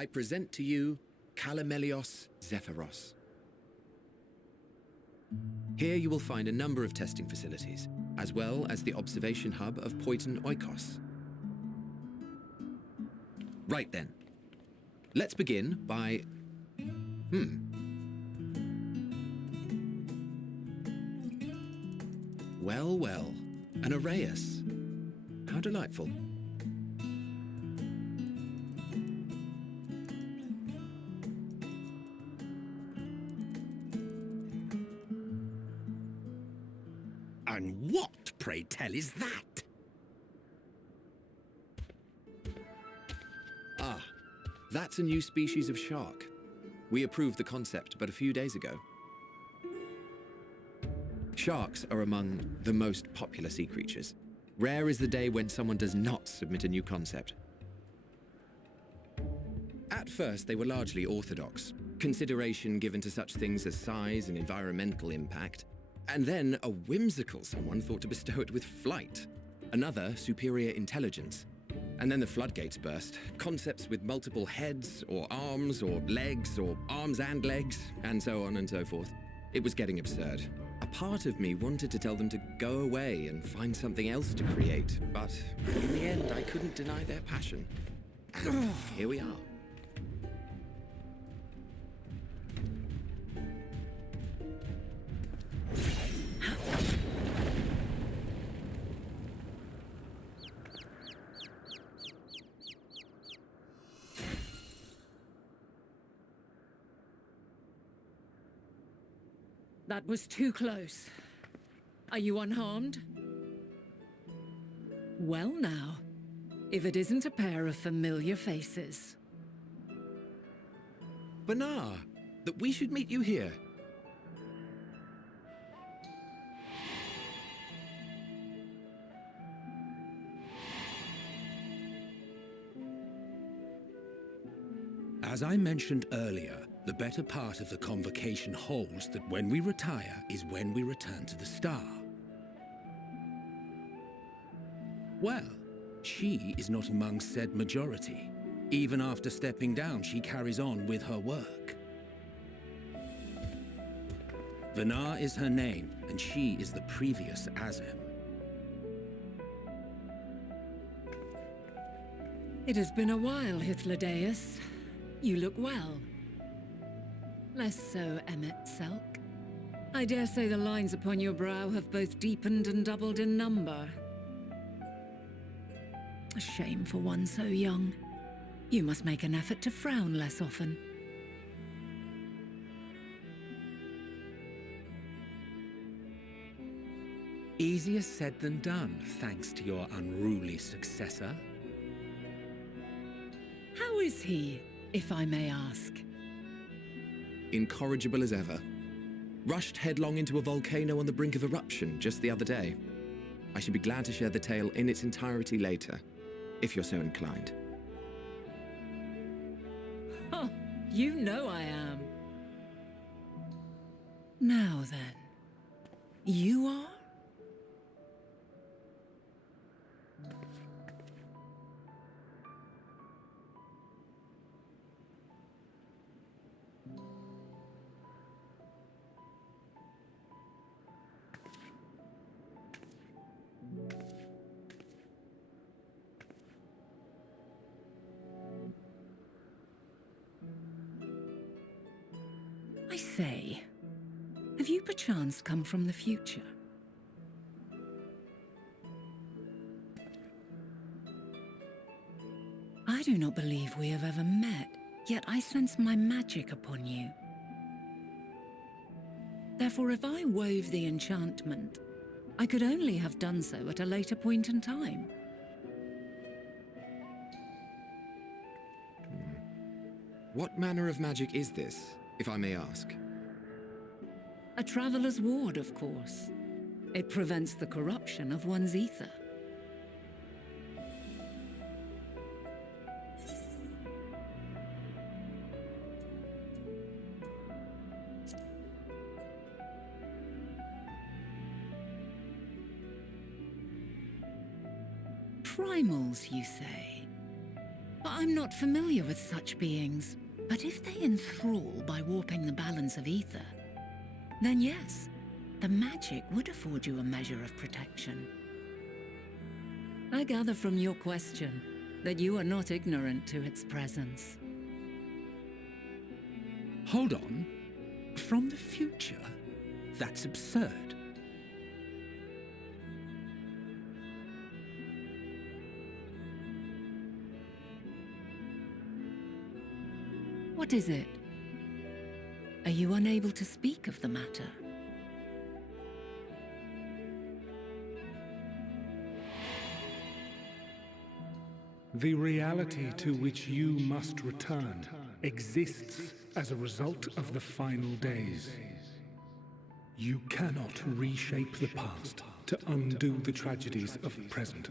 I present to you Calamelios Zephyros. Here you will find a number of testing facilities, as well as the observation hub of Poiton Oikos. Right then, let's begin by... Well, well, an Arrhaeus. How delightful. And what, pray tell, is that? Ah, that's a new species of shark. We approved the concept but a few days ago. Sharks are among the most popular sea creatures. Rare is the day when someone does not submit a new concept. At first, they were largely orthodox, consideration given to such things as size and environmental impact, and then a whimsical someone thought to bestow it with flight, another superior intelligence. And then the floodgates burst, concepts with multiple heads, or arms and legs, and so on and so forth. It was getting absurd. A part of me wanted to tell them to go away and find something else to create, but in the end, I couldn't deny their passion. And here we are. That was too close. Are you unharmed? Well now, if it isn't a pair of familiar faces. Banar, that we should meet you here. As I mentioned earlier, the better part of the convocation holds that when we retire is when we return to the star. Well, she is not among said majority. Even after stepping down, she carries on with her work. Vanar is her name, and she is the previous Azem. It has been a while, Hythlodaeus. You look well. Less so, Emmet Selk. I dare say the lines upon your brow have both deepened and doubled in number. A shame for one so young. You must make an effort to frown less often. Easier said than done, thanks to your unruly successor. How is he, if I may ask? Incorrigible as ever. Rushed headlong into a volcano on the brink of eruption just the other day. I should be glad to share the tale in its entirety later, if you're so inclined. Huh, you know I am. Now then, you are? I say, have you perchance come from the future? I do not believe we have ever met, yet I sense my magic upon you. Therefore, if I wove the enchantment, I could only have done so at a later point in time. What manner of magic is this, if I may ask? A traveler's ward, of course. It prevents the corruption of one's ether. Primals, you say? But I'm not familiar with such beings, but if they enthrall by warping the balance of ether, then yes, the magic would afford you a measure of protection. I gather from your question that you are not ignorant to its presence. Hold on. From the future? That's absurd. What is it? Are you unable to speak of the matter? The reality to which you must return exists as a result of the final days. You cannot reshape the past to undo the tragedies of the present.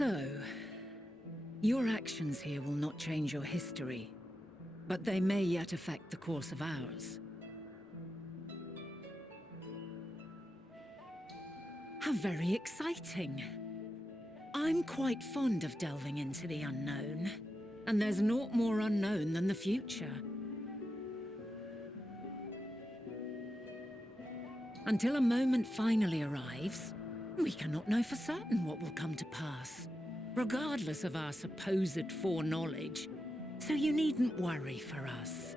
So, your actions here will not change your history, but they may yet affect the course of ours. How very exciting. I'm quite fond of delving into the unknown, and there's naught more unknown than the future. Until a moment finally arrives, we cannot know for certain what will come to pass, regardless of our supposed foreknowledge, so you needn't worry for us.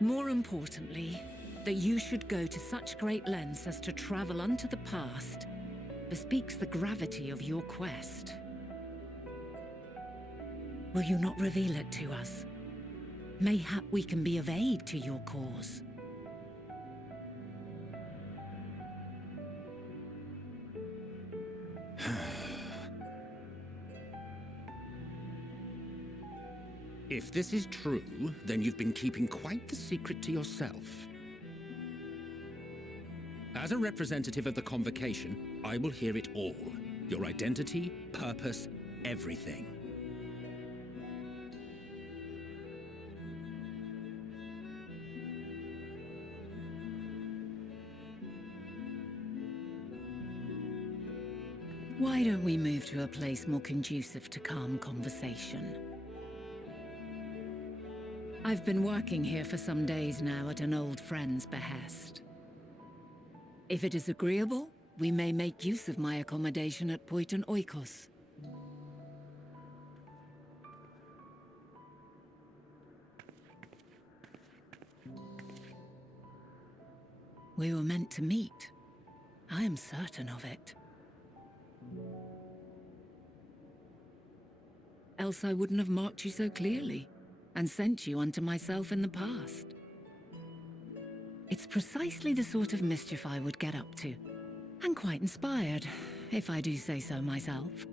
More importantly, that you should go to such great lengths as to travel unto the past bespeaks the gravity of your quest. Will you not reveal it to us? Mayhap we can be of aid to your cause. If this is true, then you've been keeping quite the secret to yourself. As a representative of the Convocation, I will hear it all. Your identity, purpose, everything. Why don't we move to a place more conducive to calm conversation? I've been working here for some days now at an old friend's behest. If it is agreeable, we may make use of my accommodation at Poiton Oikos. We were meant to meet. I am certain of it. Else I wouldn't have marked you so clearly and sent you unto myself in the past. It's precisely the sort of mischief I would get up to, and quite inspired, if I do say so myself.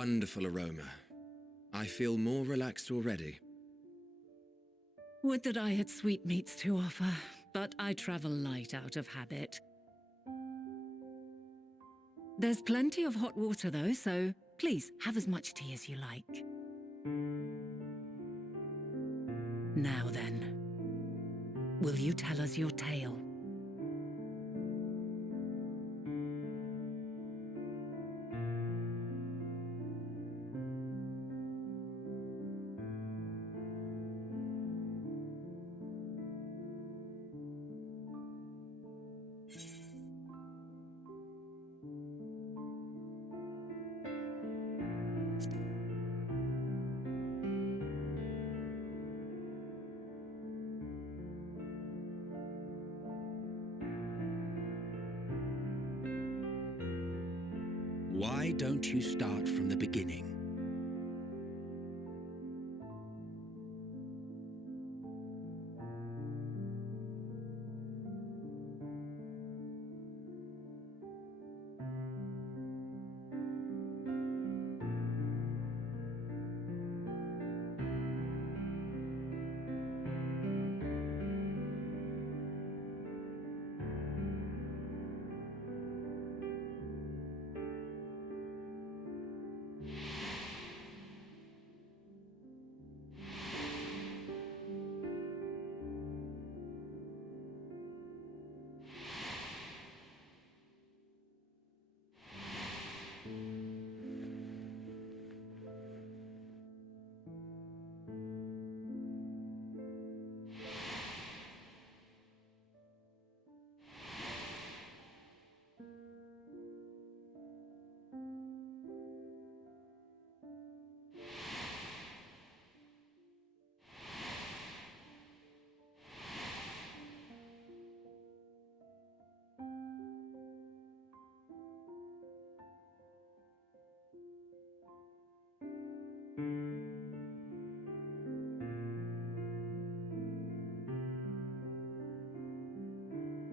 wonderful aroma. I feel more relaxed already. Would that I had sweetmeats to offer, but I travel light out of habit. There's plenty of hot water though, so please have as much tea as you like. Now then, will you tell us your tale? Why don't you start from the beginning?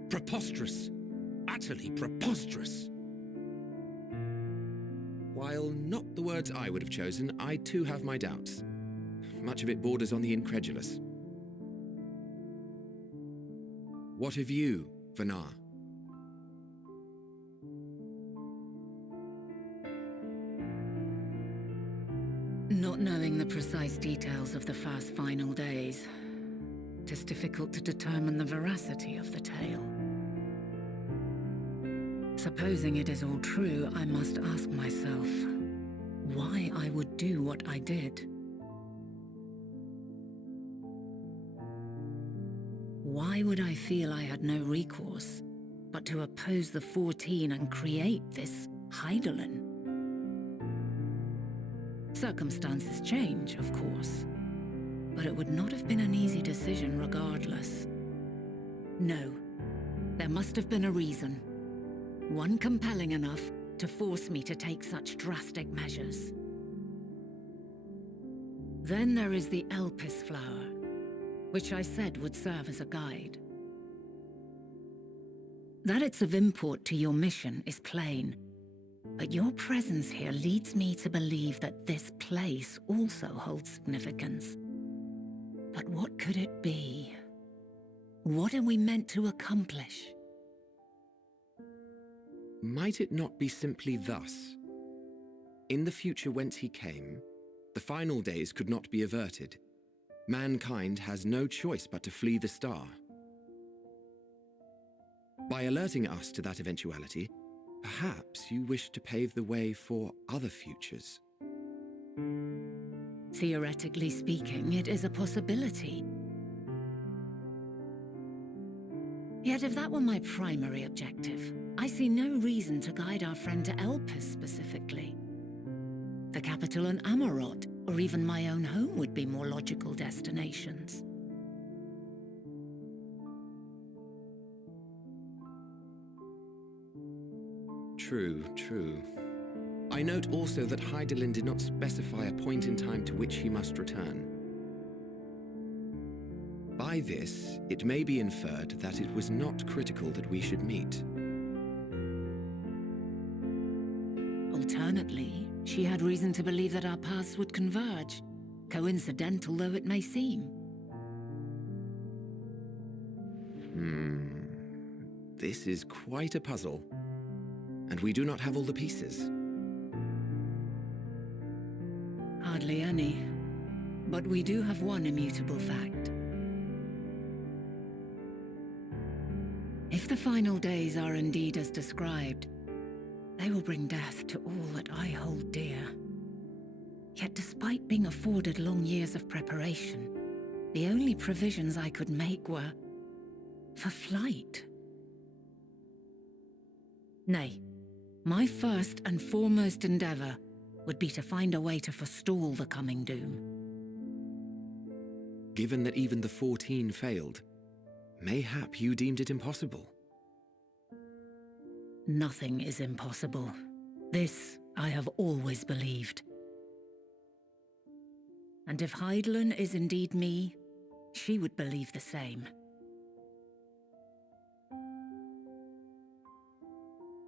Preposterous. Utterly preposterous. While not the words I would have chosen, I too have my doubts. Much of it borders on the incredulous. What of you, Vanar? Not knowing the precise details of the first final days, it is difficult to determine the veracity of the tale. Supposing it is all true, I must ask myself why I would do what I did. Why would I feel I had no recourse but to oppose the 14 and create this Hydaelyn? Circumstances change, of course, but it would not have been an easy decision regardless. No, there must have been a reason. One compelling enough to force me to take such drastic measures. Then there is the Elpis flower, which I said would serve as a guide. That it's of import to your mission is plain, but your presence here leads me to believe that this place also holds significance. But what could it be? What are we meant to accomplish? Might it not be simply thus? In the future whence he came, the final days could not be averted. Mankind has no choice but to flee the star. By alerting us to that eventuality, perhaps you wish to pave the way for other futures. Theoretically speaking, it is a possibility. Yet if that were my primary objective, I see no reason to guide our friend to Elpis specifically. The capital and Amarot, or even my own home would be more logical destinations. True, true. I note also that Hydaelyn did not specify a point in time to which he must return. By this, it may be inferred that it was not critical that we should meet. Alternately, She had reason to believe that our paths would converge, coincidental though it may seem. This is quite a puzzle, and we do not have all the pieces. Hardly any, but we do have one immutable fact. If the final days are indeed as described, they will bring death to all that I hold dear. Yet despite being afforded long years of preparation, the only provisions I could make were for flight. Nay, my first and foremost endeavor would be to find a way to forestall the coming doom. Given that even the 14 failed, mayhap you deemed it impossible. Nothing is impossible. This I have always believed. And if Hydaelyn is indeed me, she would believe the same.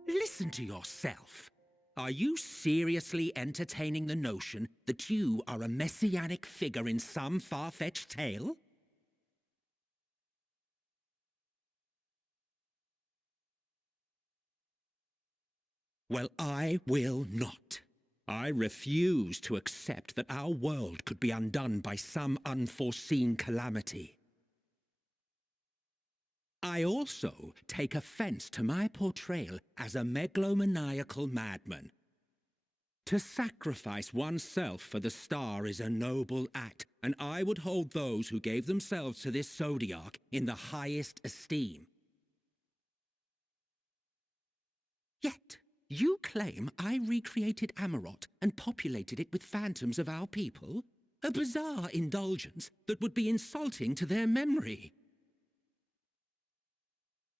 Listen to yourself. Are you seriously entertaining the notion that you are a messianic figure in some far-fetched tale? Well, I will not. I refuse to accept that our world could be undone by some unforeseen calamity. I also take offense to my portrayal as a megalomaniacal madman. To sacrifice oneself for the star is a noble act, and I would hold those who gave themselves to this zodiac in the highest esteem. Yet, you claim I recreated Amarot and populated it with phantoms of our people? A bizarre indulgence that would be insulting to their memory.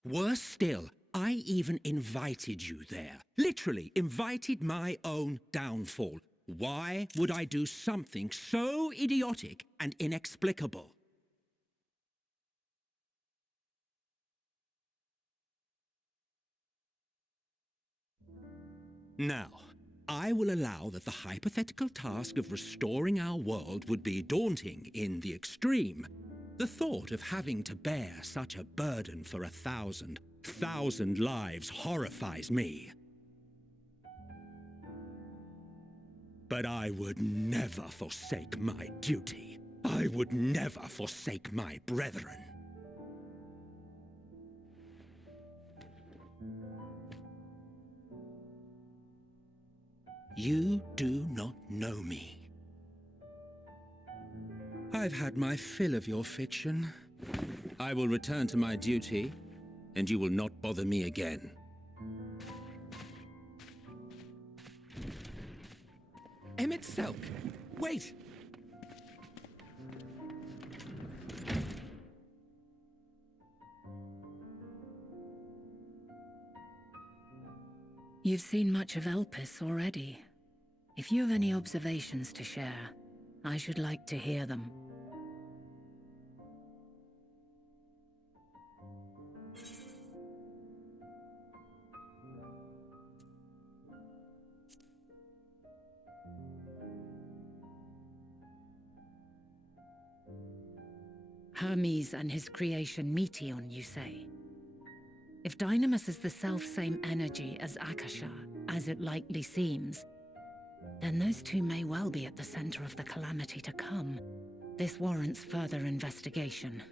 Worse still, I even invited you there. Literally invited my own downfall. Why would I do something so idiotic and inexplicable? Now, I will allow that the hypothetical task of restoring our world would be daunting in the extreme. The thought of having to bear such a burden for 1,000 lives horrifies me. But I would never forsake my duty. I would never forsake my brethren. You do not know me. I've had my fill of your fiction. I will return to my duty, and you will not bother me again. Emmett Selk! Wait! You've seen much of Elpis already. If you have any observations to share, I should like to hear them. Hermes and his creation Meteon, you say? If Dynamis is the self-same energy as Akasha, as it likely seems, then those two may well be at the center of the calamity to come. This warrants further investigation.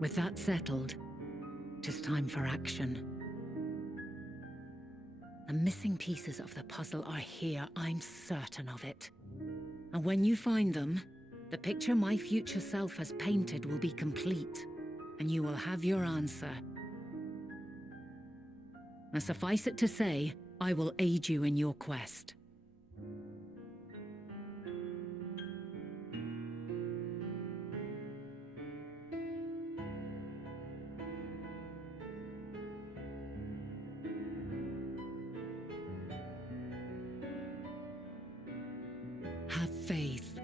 With that settled, it is time for action. The missing pieces of the puzzle are here, I'm certain of it. And when you find them, the picture my future self has painted will be complete, and you will have your answer. Now, suffice it to say, I will aid you in your quest. Have faith.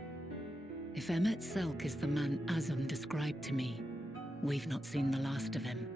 If Emmett Selk is the man Azam described to me, we've not seen the last of him.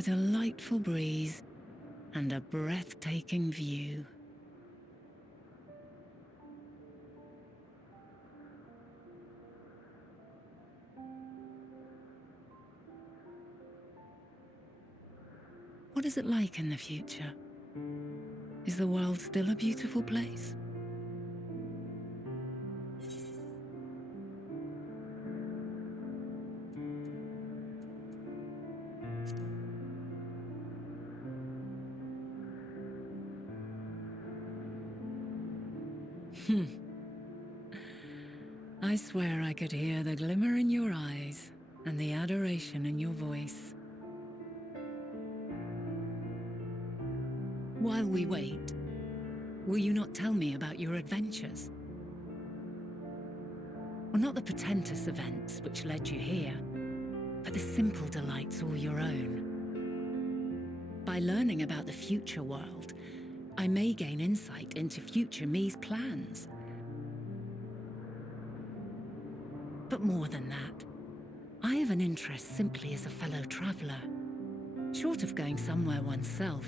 a delightful breeze, and a breathtaking view. What is it like in the future? Is the world still a beautiful place? I swear I could hear the glimmer in your eyes and the adoration in your voice. While we wait, will you not tell me about your adventures? Well, not the portentous events which led you here, but the simple delights all your own. By learning about the future world, I may gain insight into future me's plans. But more than that, I have an interest simply as a fellow traveller. Short of going somewhere oneself,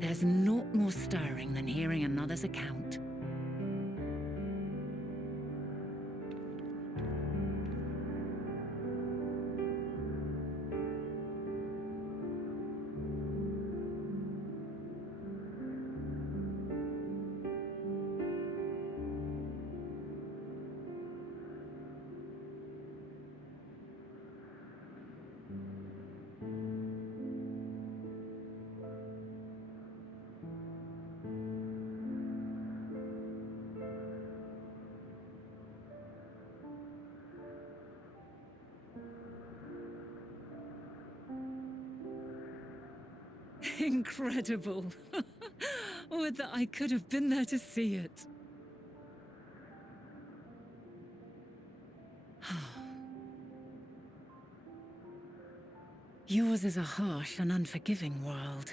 there's naught more stirring than hearing another's account. Incredible. Would that I could have been there to see it. Yours is a harsh and unforgiving world.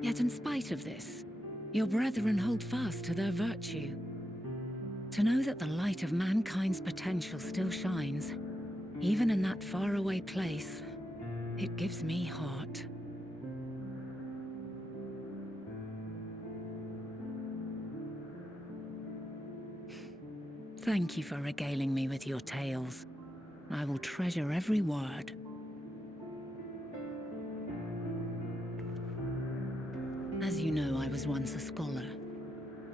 Yet in spite of this, your brethren hold fast to their virtue. To know that the light of mankind's potential still shines, even in that faraway place, it gives me heart. Thank you for regaling me with your tales. I will treasure every word. As you know, I was once a scholar.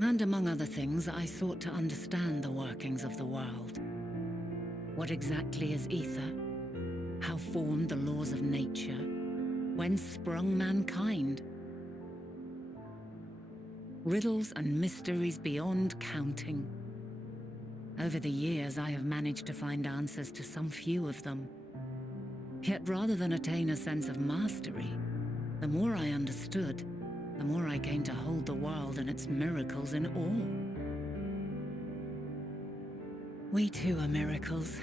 And among other things, I sought to understand the workings of the world. What exactly is ether? How formed the laws of nature? Whence sprung mankind? Riddles and mysteries beyond counting. Over the years, I have managed to find answers to some few of them. Yet rather than attain a sense of mastery, the more I understood, the more I came to hold the world and its miracles in awe. We too are miracles,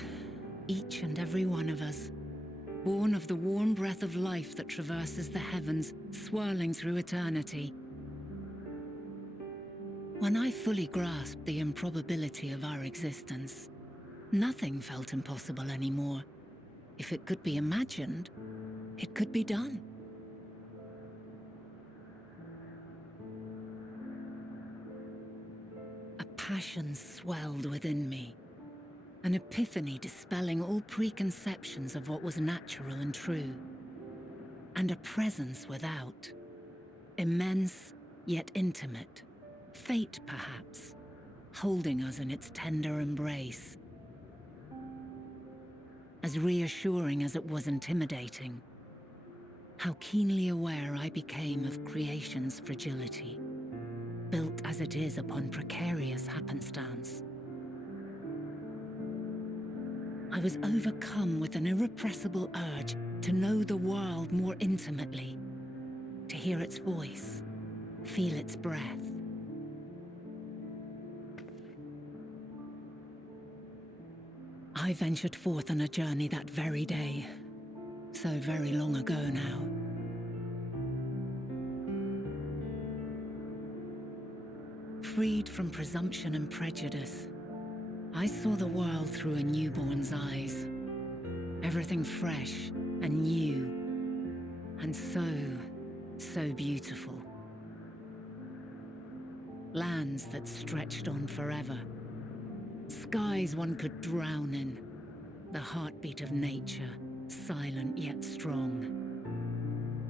each and every one of us, born of the warm breath of life that traverses the heavens, swirling through eternity. When I fully grasped the improbability of our existence, nothing felt impossible anymore. If it could be imagined, it could be done. A passion swelled within me, an epiphany dispelling all preconceptions of what was natural and true, and a presence without, immense yet intimate. Fate, perhaps, holding us in its tender embrace. As reassuring as it was intimidating, how keenly aware I became of creation's fragility, built as it is upon precarious happenstance. I was overcome with an irrepressible urge to know the world more intimately, to hear its voice, feel its breath. I ventured forth on a journey that very day, so very long ago now. Freed from presumption and prejudice, I saw the world through a newborn's eyes. Everything fresh and new, and so beautiful. Lands that stretched on forever. Skies one could drown in. The heartbeat of nature, silent yet strong.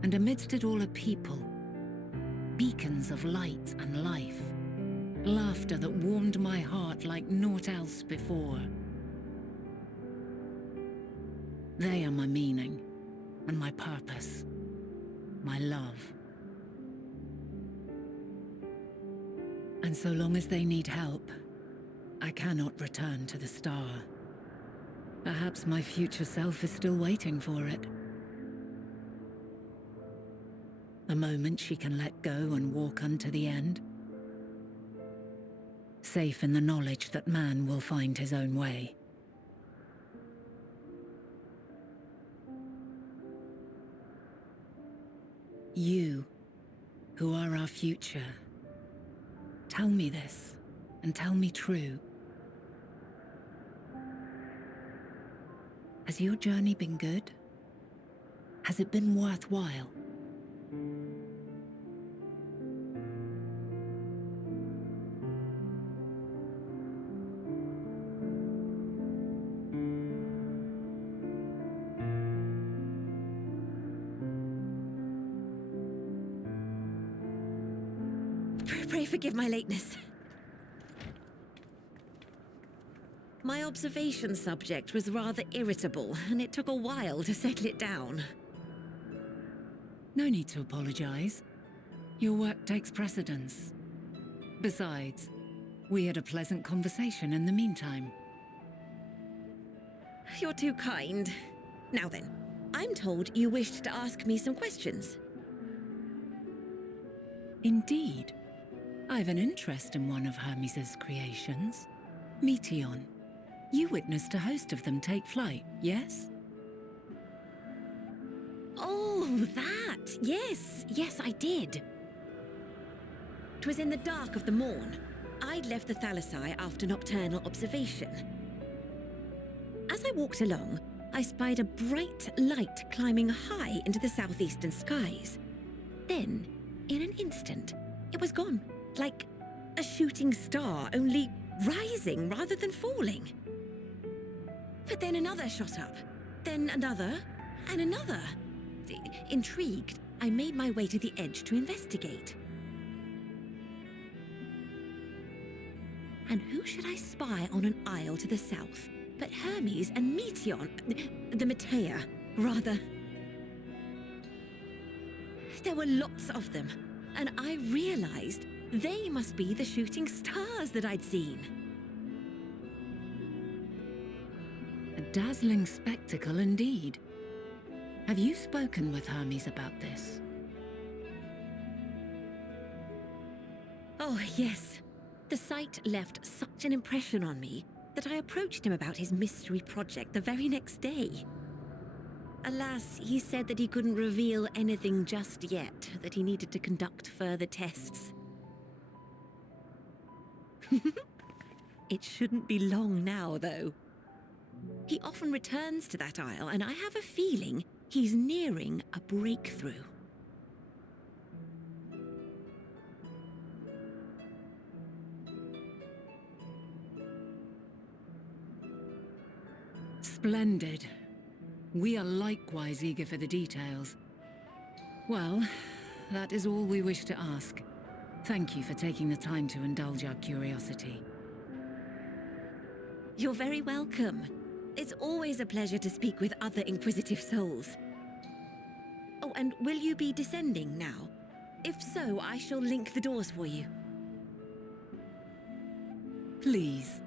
And amidst it all a people, beacons of light and life. Laughter that warmed my heart like naught else before. They are my meaning, and my purpose, my love. And so long as they need help, I cannot return to the star. Perhaps my future self is still waiting for it. The moment she can let go and walk unto the end. Safe in the knowledge that man will find his own way. You, who are our future, tell me this, and tell me true. Has your journey been good? Has it been worthwhile? Pray forgive my lateness. My observation subject was rather irritable, and it took a while to settle it down. No need to apologize. Your work takes precedence. Besides, we had a pleasant conversation in the meantime. You're too kind. Now then, I'm told you wished to ask me some questions. Indeed. I've an interest in one of Hermes' creations. Meteon. You witnessed a host of them take flight, yes? Oh, that! Yes, I did. 'Twas in the dark of the morn. I'd left the Thalassai after nocturnal observation. As I walked along, I spied a bright light climbing high into the southeastern skies. Then, in an instant, it was gone. Like a shooting star, only rising rather than falling. But then another shot up, then another, and another. Intrigued, I made my way to the edge to investigate. And who should I spy on an isle to the south but Hermes and Meteon, the Metea, rather. There were lots of them, and I realized they must be the shooting stars that I'd seen. A dazzling spectacle indeed. Have you spoken with Hermes about this? Oh, yes. The sight left such an impression on me that I approached him about his mystery project the very next day. Alas, he said that he couldn't reveal anything just yet, that he needed to conduct further tests. It shouldn't be long now, though. He often returns to that isle, and I have a feeling he's nearing a breakthrough. Splendid. We are likewise eager for the details. Well, that is all we wish to ask. Thank you for taking the time to indulge our curiosity. You're very welcome. It's always a pleasure to speak with other inquisitive souls. Oh, and will you be descending now? If so, I shall link the doors for you. Please.